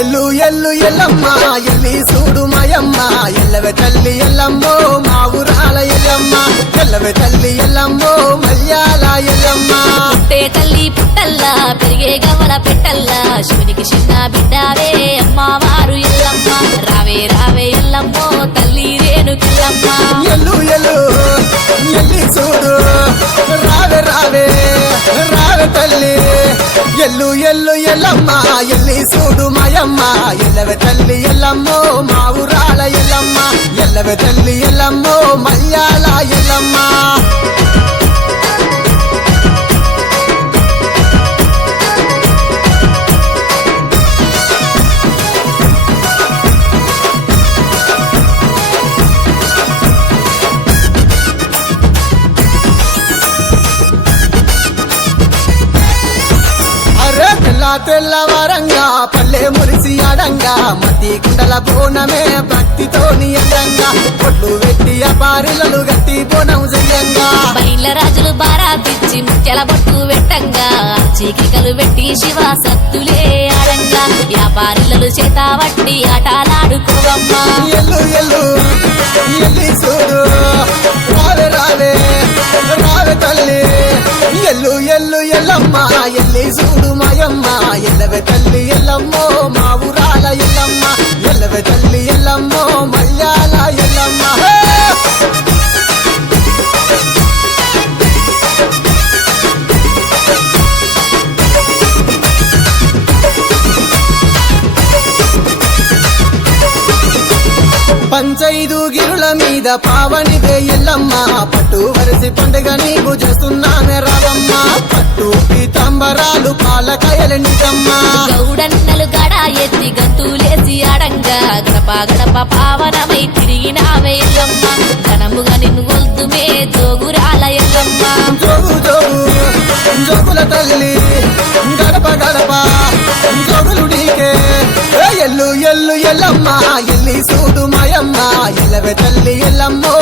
ఎల్లు ఎల్లు ఎల్లమ్మ ఎల్లి చూడు మాయమ్మ ఎల్లవే తల్లి ఎల్లమ్మో మా ఊరాల ఎల్లమ్మ ఎల్లవే తల్లి ఎల్లమ్మో మల్యాల ఎల్లమ్మ పుట్టే తల్లి పుట్టల్లా పెరిగే గవల పెట్టల్లా శివునికి చిన్న బిడ్డావే అమ్మవారు ఎల్లమ్మ రావే రావే ఎల్లమ్మో తల్లి రేణుకెల్లమ్మ ఎల్లు ఎల్లు ఎల్లి చూడు రావే రావే రావే తల్లి ఎల్లు ఎల్లు ఎల్లమ్మ ఎల్లి చూడు మాయమ్మ ఎల్లవే తల్లి ఎల్లమ్మో మా ఊరాల ఎల్లమ్మ ఎల్లవే తల్లి ఎల్లమ్మో మల్యాల ఎల్లమ్మ తెల్లవారంగా పల్లె మురిసి అడంగా మట్టి కుండల బోనమే భక్తితోని అందంగా పొట్లు వెట్టి అపారిలలు గట్టి బోనం చెయ్యంగా బయల రాజులు బారాతిచ్చి ముత్యాల బొట్టు పెట్టంగా చీకికలు పెట్టి శివ సత్తులే ఆడంగా వ్యాపారులు చేత వట్టి ఆటలాడుకోవమ్మా ఎల్లు ఎల్లు ఎల్లి చూడు రావే రావే రావే తల్లి ఎల్లు ఎల్లు ఎల్లమ్మ ఎల్లి చూడు మాయమ్మ ఎల్లవే తల్లి ఎల్లమ్మో మా ఊరాల ఎల్లమ్మ ఎల్లవే తల్లి ఎల్లమ్మో మల్యాల ఎల్లమ్మ పంచైదు గిరుల మీద పావనివే ఎల్లమ్మ పట్టు వరిసి పండుగ నీకు చేస్తున్నానే రావమ్మ పట్టు పీతాంబరాలు పాలకాయలు నిజమ్మ గౌడన్నలు గడ ఎత్తి గంతులేసి ఆడంగా గడప గడప పావనమై తిరిగినావే ఎల్లమ్మ ఘనముగా నిన్ను గొల్తుమే జోగురాల ఎల్లమ్మ జోగు జోగు జోగుల తల్లి గడప గడప జోగులు నీకే ఎల్లు ఎల్లు ఎల్లమ్మ ఎల్లి చూడు మాయమ్మ ఎల్లవే తల్లి ఎల్లమ్మో